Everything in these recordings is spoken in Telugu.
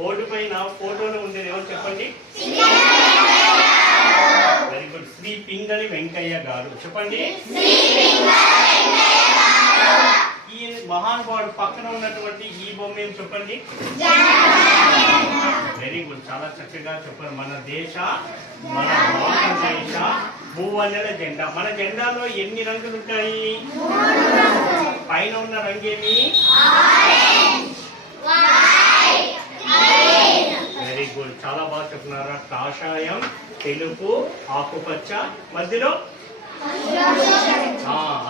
బోర్డు పైన ఫోటోలో ఉండేది ఎవరు చెప్పండి? Very good Shri Pingali Venkayya garu. చెప్పండి? ఈ మహానుభావుడు పక్కన ఉన్నటువంటి ఈ బొమ్మ ఏం చెప్పండి? వెరీ గుడ్ చాలా చక్కగా చెప్పారు. మన దేశ మన భారతదేశ భూవన్నెల జెండా. మన జెండాలో ఎన్ని రంగులు ఉంటాయి పైన ఉన్న రంగేమి? చాలా బాగా చెప్తున్నారా? కాషాయం తెలుపు ఆకుపచ్చ మధ్యలో?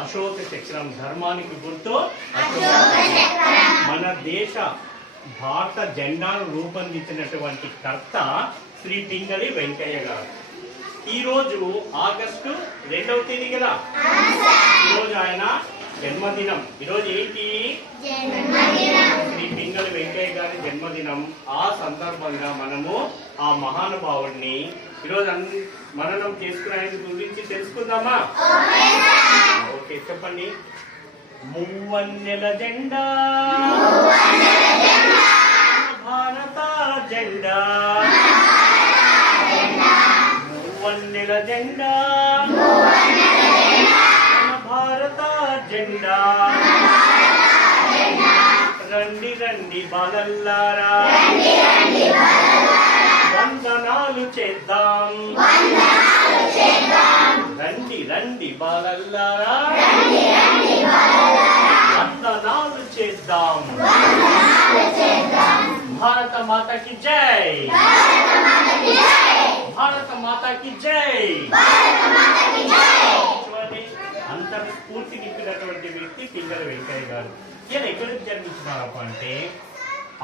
అశోక చక్రం ధర్మానికి గుర్తు? మన దేశ భారత జెండాను రూపొందించినటువంటి కర్త శ్రీ పింగళి వెంకయ్య గారు. ఈ రోజు ఆగస్టు రెండవ తేదీ కదా? ఈరోజు ఆయన జన్మదినం. ఈరోజు ఏంటి? శ్రీ పింగళి వెంకయ్య గారి జన్మదినం. ఆ సందర్భంగా మనము ఆ మహానుభావుడిని ఈరోజు అన్ని మననం చేసుకునే ఆయన గురించి తెలుసుకుందామా? ఓకే చెప్పండి. మువ్వన్నెల జెండా. భారత జెండా. మువ్వన్నెల జెండా. రండి బాలల్లారా. వందనాలు చేద్దాం. రండి రండి బాలల్లారా. వందనాలు చేద్దాం. భారత మాతకి జై. భారత మాతకి జై. చూడండి అంతటి స్ఫూర్తినిప్పినటువంటి వ్యక్తి పిల్లల వెంకయ్య గారు. ఈయన ఎక్కడికి జన్మించినారప్ప అంటే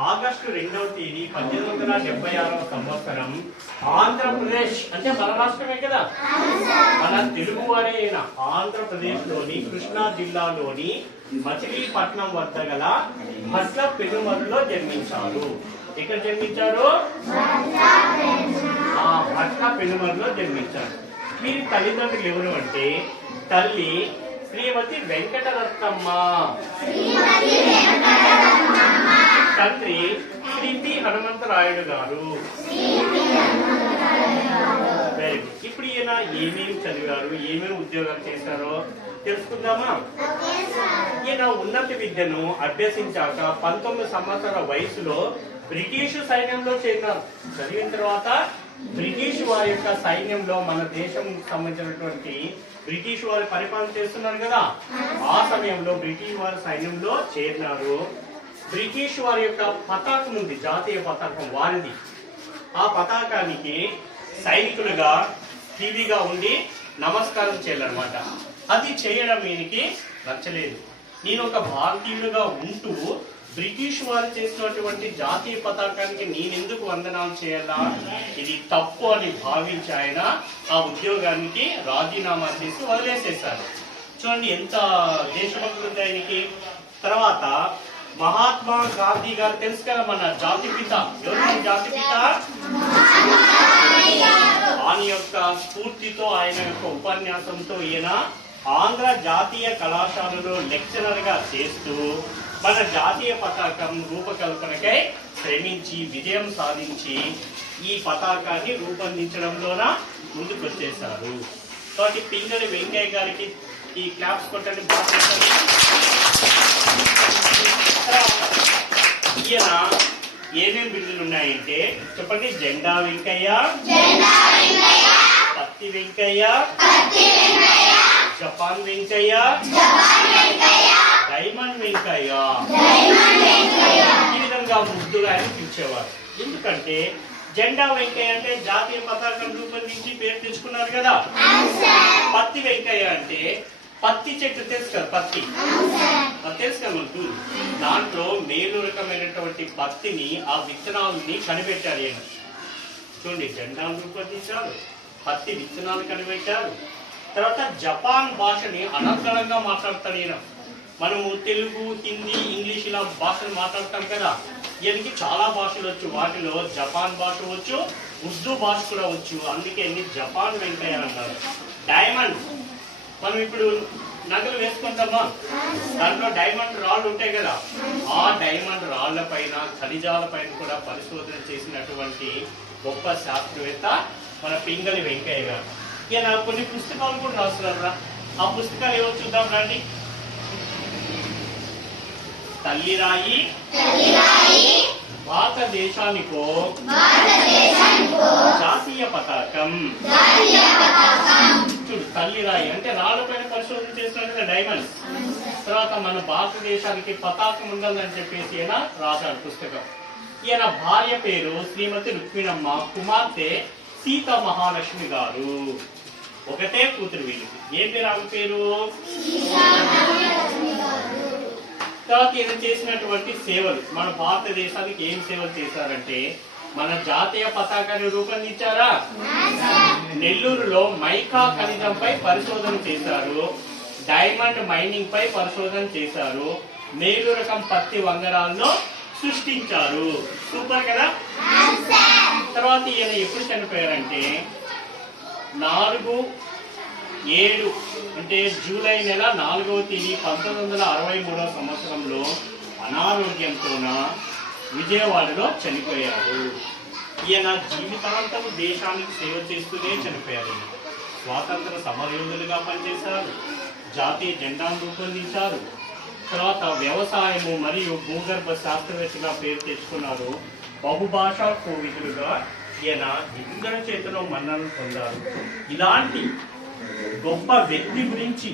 ఆగస్టు రెండవ తేదీ పద్దెనిమిది వందల డెబ్బై ఆరవ సంవత్సరం ఆంధ్రప్రదేశ్ అంటే మన రాష్ట్రమే కదా? మన తెలుగు వారే అయిన ఆంధ్రప్రదేశ్లోని కృష్ణా జిల్లాలోని మచిలీపట్నం వద్ద గల భట్ల పెనుమరులో జన్మించారు. ఎక్కడ జన్మించారు? ఆ భట్ల పెనుమరులో జన్మించారు. వీరి తల్లిదండ్రులు ఎవరు అంటే తల్లి శ్రీమతి వెంకటరత్నమ్మ. తండ్రి శ్రీ పి హనుమంతరాయుడు గారు. వెరీ గుడ్ ఇప్పుడు ఈయన ఏమేమి చదివారు? ఏమేమి ఉద్యోగాలు చేశారో తెలుసుకుందామా? ఈయన ఉన్నత విద్యను అభ్యసించాక పంతొమ్మిది సంవత్సరాల వయసులో బ్రిటిష్ సైన్యంలో చేరినారు. చదివిన తర్వాత వారి యొక్క సైన్యంలో మన దేశం సంబంధించినటువంటి బ్రిటిష్ వారు పరిపాలన చేస్తున్నారు కదా? ఆ సమయంలో బ్రిటిష్ వారి సైన్యంలో చేరినారు. బ్రిటిష్ వారి యొక్క పతాకం ఉంది జాతీయ పతాకం వారిది. ఆ పతాకానికి సైనికులుగా టీవీగా ఉండి నమస్కారం చేయాలన్నమాట. అది చేయడం ఈయనకి నచ్చలేదు. నేను ఒక భారతీయుడుగా ఉంటూ బ్రిటిష్ వారు చేసినటువంటి జాతీయ పతాకానికి నేనెందుకు వందనాలు చేయాలా? ఇది తప్పు అని భావించి ఆయన ఆ ఉద్యోగానికి రాజీనామా చేసి వదిలేసేశారు. చూడండి ఎంత దేశభక్తులు ఆయనకి. తర్వాత మహాత్మా గాంధీ గారు తెలుసు కదా మన జాతిపిత ఎవరు మన జాతిపిత ఆయన యొక్క స్ఫూర్తితో ఆయన యొక్క ఉపన్యాసంతో ఈయన ఆంధ్ర జాతీయ కళాశాలలో లెక్చరర్గా చేస్తూ మన జాతీయ పతాకం రూపకల్పనకై శ్రమించి విజయం సాధించి ఈ పతాకాన్ని రూపొందించడంలోన ముందుకు వచ్చేశారు కాబట్టి పింగళి వెంకయ్య గారికి ఈ క్లాప్స్ కొట్టండి. ఈయన ఏమేమి బిల్లులు ఉన్నాయంటే చెప్పండి జెండా వెంకయ్య పత్తి వెంకయ్య జపాన్ వెంకయ్య డైమండ్ వెంకయ్య ఈ విధంగా ముద్దుగా ఆయన పిలిచేవారు. ఎందుకంటే జెండా వెంకయ్య అంటే జాతీయ పతాకం రూపొందించి పేరు తెచ్చుకున్నారు కదా. పత్తి వెంకయ్య అంటే పత్తి చెట్టు తెలుసు కదా పత్తి? తెలుసు కదా మనకు? దాంట్లో మేలు రకమైనటువంటి పత్తిని ఆ విత్తనాలని కనిపెట్టారు ఈయన. చూడండి జెండాను రూపొందించారు పత్తి విత్తనాలు కనిపెట్టారు. తర్వాత జపాన్ భాషని అనర్గళంగా మాట్లాడతాడు ఈయన. మనము తెలుగు హిందీ ఇంగ్లీష్ ఇలా భాషలు మాట్లాడతాం కదా. ఈయనకి చాలా భాషలు వచ్చు. వాటిలో జపాన్ భాష వచ్చు ఉర్దూ భాష కూడా వచ్చు. అందుకే జపాన్ వెంకయ్య అన్నారు. డైమండ్. మనం ఇప్పుడు నగలు వేసుకుంటామా? దాంట్లో డైమండ్ రాళ్ళు ఉంటాయి కదా. ఆ డైమండ్ రాళ్ళ పైన ఖనిజాల పైన కూడా పరిశోధన చేసినటువంటి గొప్ప శాస్త్రవేత్త మన పింగళి వెంకయ్య గారు. ఈయన కొన్ని పుస్తకాలు కూడా రాస్తున్నారా? ఆ పుస్తకాలు ఏవో చూద్దాం రండి. తల్లిరాయి భారతదేశానికో జాతీయ పతాకం. చూడు తల్లిరాయి అంటే రాళ్ళపైన పరిశోధన చేసినట్టుగా డైమండ్స్. తర్వాత మన భారతదేశానికి పతాకం ఉండాలని చెప్పేసి ఈయన రాశాడు పుస్తకం. ఈయన భార్య పేరు శ్రీమతి రుక్మిణమ్మ కుమార్తె సీత మహాలక్ష్మి గారు. ఒకటే కూతురు వీళ్ళకి. ఏ పేరు ఆమె పేరు? తర్వాత ఈయన చేసినటువంటి సేవలు మన భారతదేశానికి ఏం సేవలు చేశారంటే మన జాతీయ పతాకాన్ని రూపొందించారా? నెల్లూరులో మైకా ఖనిజంపై పరిశోధన చేశారు డైమండ్ మైనింగ్ పై పరిశోధన చేశారు మేలు రకం పత్తి వంగరాలను సృష్టించారు. సూపర్ కదా? తర్వాత ఈయన ఎప్పుడు చనిపోయారంటే నాలుగు ఏడు అంటే జూలై నెల నాలుగవ తేదీ పంతొమ్మిది వందల అరవై మూడవ సంవత్సరంలో అనారోగ్యంతోన విజయవాడలో చనిపోయారు ఈయన జీవితాంతం దేశానికి సేవ చేస్తూనే చనిపోయారు స్వాతంత్ర సమరయోధులుగా పనిచేశారు. జాతీయ జెండాను రూపొందించారు. తర్వాత వ్యవసాయము మరియు భూగర్భ శాస్త్రవేత్తగా పేరు తెచ్చుకున్నారు. బహుభాషా కోవిదులుగా ఈయన ఇంద్ర చేతిలో మన్నను పొందారు. ఇలాంటి గొప్ప వ్యక్తి గురించి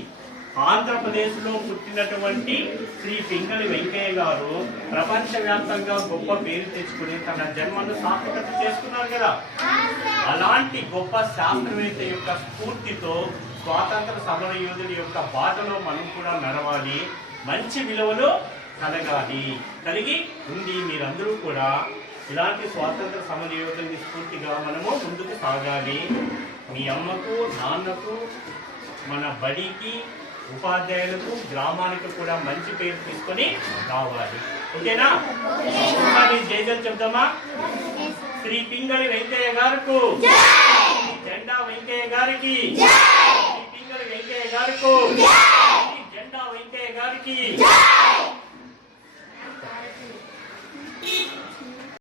ఆంధ్రప్రదేశ్లో పుట్టినటువంటి శ్రీ పింగళి వెంకయ్య గారు ప్రపంచవ్యాప్తంగా గొప్ప పేరు తెచ్చుకుని తన జన్మను సార్థకత చేసుకున్నారు కదా. అలాంటి గొప్ప శాస్త్రవేత్త యొక్క స్ఫూర్తితో స్వాతంత్ర సమర యోధుల యొక్క బాటలో మనం కూడా నడవాలి. మంచి విలువలు కలగాలి. కలిగి ఉండి మీరందరూ కూడా ఇలాంటి స్వాతంత్ర సమర స్ఫూర్తిగా మనము ముందుకు సాగాలి. మీ అమ్మకు నాన్నకు మన బడికి ఉపాధ్యాయులకు గ్రామానికి కూడా మంచి పేరు తీసుకొని రావాలి. ఓకేనా? ఒకసారి చెప్తామా చెప్దామా? శ్రీ పింగళి వెంకయ్య గారుకు. జెండా వెంకయ్య గారికి. శ్రీ పింగళి వెంకయ్య గారికి.